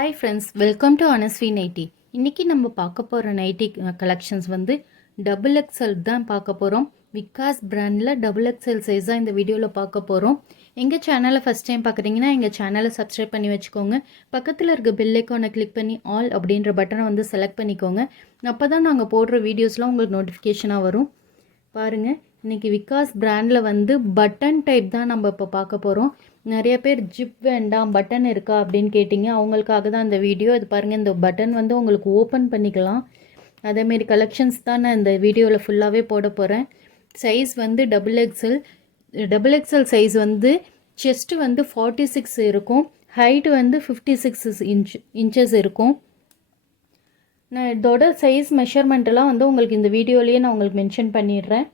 Hi friends, welcome to Anaswi nighty. இன்றைக்கி நம்ம பார்க்க போகிற நைட்டி கலெக்ஷன்ஸ் வந்து டபுள் எக்ஸ்எல் தான் பார்க்க போகிறோம். விகாஸ் பிராண்டில் டபுள் எக்ஸ்எல் சைஸ் தான் இந்த வீடியோவில் பார்க்க போகிறோம். எங்கள் சேனலை ஃபஸ்ட் டைம் பார்க்குறீங்கன்னா எங்கள் சேனலை சப்ஸ்கிரைப் பண்ணி வச்சுக்கோங்க. பக்கத்தில் இருக்க பெல் ஐக்கானை கிளிக் பண்ணி ஆல் அப்படின்ற பட்டனை வந்து செலக்ட் பண்ணிக்கோங்க. அப்போ தான் நாங்கள் போடுற வீடியோஸ்லாம் உங்களுக்கு நோட்டிஃபிகேஷனாக வரும். பாருங்கள், இன்றைக்கி விகாஸ் பிராண்டில் வந்து பட்டன் டைப் தான் நம்ம இப்போ பார்க்க போகிறோம். நிறைய பேர் ஜிப் வேண்டாம் பட்டன் இருக்கா அப்படின்னு கேட்டிங்க. அவங்களுக்காக தான் இந்த வீடியோ. இது பாருங்கள், இந்த பட்டன் வந்து உங்களுக்கு ஓப்பன் பண்ணிக்கலாம். அதேமாரி கலெக்ஷன்ஸ் தான் நான் இந்த வீடியோவில் ஃபுல்லாகவே போட போகிறேன். சைஸ் வந்து டபுள் எக்ஸ்எல் சைஸ் வந்து செஸ்ட்டு வந்து 46 இருக்கும். ஹைட்டு வந்து 56 இன்ச்சஸ் இருக்கும். நான் இதோட சைஸ் மெஷர்மெண்ட்டெல்லாம் வந்து உங்களுக்கு இந்த வீடியோலேயே நான் உங்களுக்கு மென்ஷன் பண்ணிடுறேன்.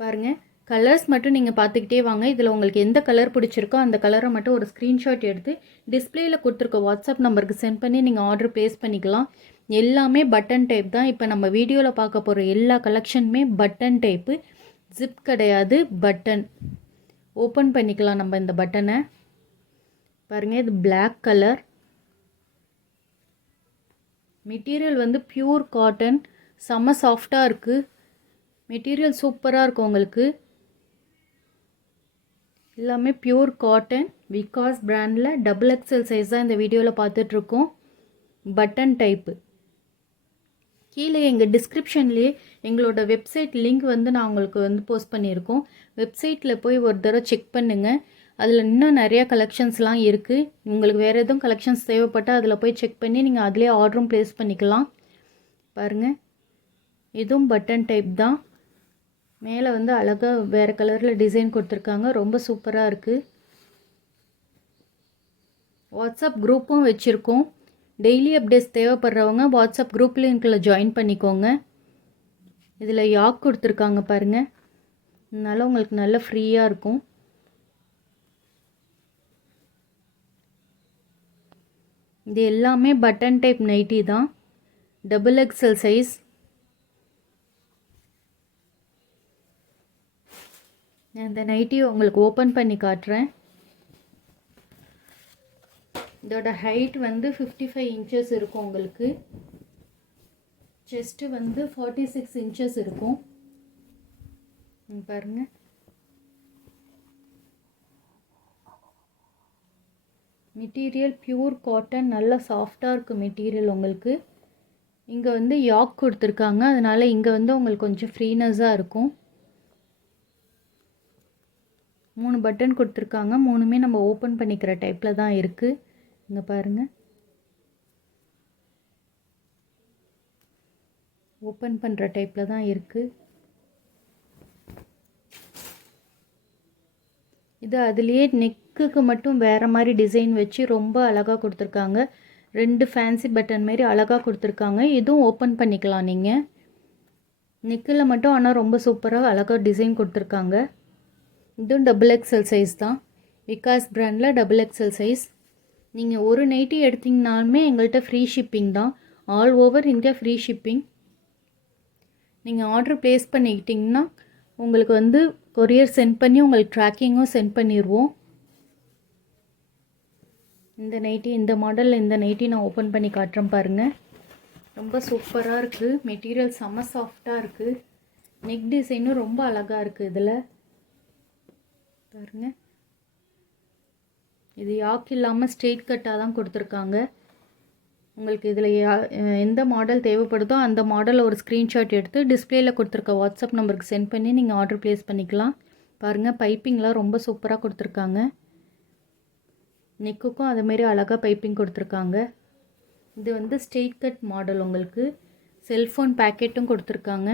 பாருங்கள், கலர்ஸ் மட்டும் நீங்கள் பார்த்துக்கிட்டே வாங்க. இதில் உங்களுக்கு எந்த கலர் பிடிச்சிருக்கோ அந்த கலரை மட்டும் ஒரு ஸ்க்ரீன்ஷாட் எடுத்து டிஸ்பிளேயில் கொடுத்துருக்க வாட்ஸ்அப் நம்பருக்கு சென்ட் பண்ணி நீங்கள் ஆர்டர் ப்ளேஸ் பண்ணிக்கலாம். எல்லாமே பட்டன் டைப் தான். இப்போ நம்ம வீடியோவில் பார்க்க போகிற எல்லா கலெக்ஷனுமே பட்டன் டைப்பு. ஜிப் கிடையாது, பட்டன். ஓப்பன் பண்ணிக்கலாம் நம்ம இந்த பட்டனை. பாருங்கள், இது பிளாக் கலர். மெட்டீரியல் வந்து பியூர் காட்டன், செம்ம சாஃப்டாக இருக்குது. மெட்டீரியல் சூப்பராக இருக்கும் உங்களுக்கு. எல்லாமே பியூர் காட்டன். விகாஸ் பிராண்டில் டபுள் எக்ஸ்எல் சைஸ் தான் இந்த வீடியோவில் பார்த்துட்ருக்கோம். Button type. கீழே எங்கள் டிஸ்கிரிப்ஷன்லேயே எங்களோட வெப்சைட் லிங்க் வந்து நான் உங்களுக்கு வந்து போஸ்ட் பண்ணியிருக்கோம். வெப்சைட்டில் போய் ஒரு தடவை செக் பண்ணுங்கள். அதில் இன்னும் நிறையா கலெக்ஷன்ஸ்லாம் இருக்குது. உங்களுக்கு வேறு எதுவும் கலெக்ஷன்ஸ் தேவைப்பட்டால் அதில் போய் செக் பண்ணி நீங்கள் அதிலே ஆர்டரும் ப்ளேஸ் பண்ணிக்கலாம். பாருங்கள், இதுவும் பட்டன் டைப் தான். மேலே வந்து அழகாக வேறு கலரில் டிசைன் கொடுத்துருக்காங்க. ரொம்ப சூப்பராக இருக்குது. வாட்ஸ்அப் குரூப்பும் வச்சுருக்கோம். டெய்லி அப்டேட்ஸ் தேவைப்படுறவங்க வாட்ஸ்அப் குரூப் லிங்க்கில் ஜாயின் பண்ணிக்கோங்க. இதில் யாக் கொடுத்துருக்காங்க பாருங்கள். அதனால் உங்களுக்கு நல்ல ஃப்ரீயாக இருக்கும். இது எல்லாமே பட்டன் டைப் நைட்டி தான். Double XL size. நான் இந்த நைட்டியை உங்களுக்கு ஓப்பன் பண்ணி காட்டுறேன். இதோட ஹைட் வந்து 55 இன்ச்சஸ் இருக்கும் உங்களுக்கு. செஸ்ட்டு வந்து 46 இன்ச்சஸ் இருக்கும். பாருங்கள், மெட்டீரியல் பியூர் காட்டன், நல்லா சாஃப்டாக இருக்குது மெட்டீரியல் உங்களுக்கு. இங்கே வந்து யாக் கொடுத்துருக்காங்க, அதனால் இங்கே வந்து உங்களுக்கு கொஞ்சம் ஃப்ரீனஸாக இருக்கும். 3 பட்டன் கொடுத்துருக்காங்க. 3மே நம்ம ஓப்பன் பண்ணிக்கிற டைப்பில் தான் இருக்குது. இங்கே பாருங்கள், ஓப்பன் பண்ணுற டைப்பில் தான் இருக்குது. இது அதுலேயே நெக்குக்கு மட்டும் வேறு மாதிரி டிசைன் வச்சு ரொம்ப அழகாக கொடுத்துருக்காங்க. 2 ஃபேன்சி பட்டன் மாரி அழகாக கொடுத்துருக்காங்க. இதுவும் ஓப்பன் பண்ணிக்கலாம் நீங்கள். நெக்கில் மட்டும் ஆனால் ரொம்ப சூப்பராக அழகாக டிசைன் கொடுத்துருக்காங்க. இதுவும் டபுள் எக்ஸ்எல் சைஸ் தான். விகாஸ் பிராண்டில் டபுள் எக்ஸ்எல் சைஸ். நீங்கள் ஒரு நைட்டி எடுத்திங்கனாலுமே எங்கள்கிட்ட ஃப்ரீ ஷிப்பிங் தான். All over India free shipping. நீங்கள் ஆர்டர் ப்ளேஸ் பண்ணிக்கிட்டிங்கன்னா உங்களுக்கு வந்து கொரியர் சென்ட் பண்ணி உங்களுக்கு ட்ராக்கிங்கும் சென்ட் பண்ணிடுவோம். இந்த மாடலில் இந்த நைட்டி நான் ஓப்பன் பண்ணி காட்டுறேன் பாருங்கள். ரொம்ப சூப்பராக இருக்குது. மெட்டீரியல் செம்ம சாஃப்டாக இருக்குது. நெக் டிசைனும் ரொம்ப அழகாக இருக்குது. இதில் பாருங்கள், இது யாக் இல்லாமல் ஸ்ட்ரெயிட் கட்டாக தான் கொடுத்துருக்காங்க. உங்களுக்கு இதில் எந்த மாடல் தேவைப்படுதோ அந்த மாடலில் ஒரு ஸ்க்ரீன்ஷாட் எடுத்து டிஸ்பிளேயில் கொடுத்துருக்க வாட்ஸ்அப் நம்பருக்கு சென்ட் பண்ணி நீங்கள் ஆர்டர் ப்ளேஸ் பண்ணிக்கலாம். பாருங்கள், பைப்பிங்லாம் ரொம்ப சூப்பராக கொடுத்துருக்காங்க. நெக்குக்கும் அதேமாரி அழகாக பைப்பிங் கொடுத்துருக்காங்க. இது வந்து ஸ்ட்ரெயிட் கட் மாடல். உங்களுக்கு செல்ஃபோன் பேக்கெட்டும் கொடுத்துருக்காங்க.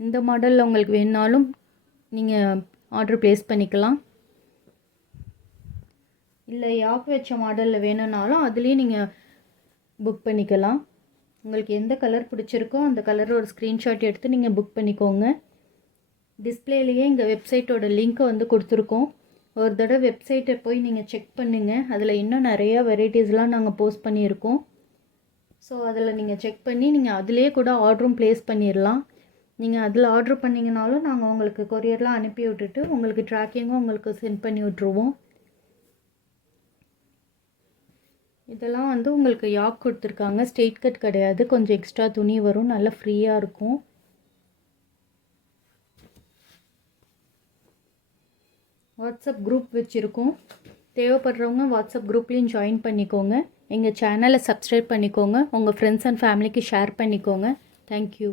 இந்த மாடலில் உங்களுக்கு வேணுனாலும் நீங்கள் ஆர்டர் ப்ளேஸ் பண்ணிக்கலாம். இல்லை யாக் வச்ச மாடலில் வேணும்னாலும் அதுலேயும் நீங்கள் புக் பண்ணிக்கலாம். உங்களுக்கு எந்த கலர் பிடிச்சிருக்கோ அந்த கலர் ஒரு ஸ்க்ரீன்ஷாட் எடுத்து நீங்கள் புக் பண்ணிக்கோங்க. டிஸ்பிளேலேயே எங்கள் வெப்சைட்டோட லிங்க்கை வந்து கொடுத்துருக்கோம். ஒரு தடவை வெப்சைட்டை போய் நீங்கள் செக் பண்ணுங்கள். அதில் இன்னும் நிறையா வெரைட்டிஸ்லாம் நாங்கள் போஸ்ட் பண்ணியிருக்கோம். ஸோ அதில் நீங்கள் செக் பண்ணி நீங்கள் அதிலே கூட ஆர்டரும் ப்ளேஸ் பண்ணிடலாம். நீங்கள் அதில் ஆர்டர் பண்ணிங்கனாலும் நாங்கள் உங்களுக்கு கொரியர்லாம் அனுப்பி விட்டுட்டு உங்களுக்கு ட்ராக்கிங்கும் உங்களுக்கு சென்ட் பண்ணி விட்ருவோம். இதெல்லாம் வந்து உங்களுக்கு யாக் கொடுத்துருக்காங்க, ஸ்ட்ரெயிட் கட் கிடையாது, கொஞ்சம் எக்ஸ்ட்ரா துணி வரும், நல்லா ஃப்ரீயாக இருக்கும். வாட்ஸ்அப் குரூப் வச்சுருக்கோம், தேவைப்படுறவங்க வாட்ஸ்அப் குரூப்லேயும் ஜாயின் பண்ணிக்கோங்க. எங்கள் சேனலை சப்ஸ்கிரைப் பண்ணிக்கோங்க, உங்கள் ஃப்ரெண்ட்ஸ் அண்ட் ஃபேமிலிக்கு ஷேர் பண்ணிக்கோங்க. தேங்க்யூ.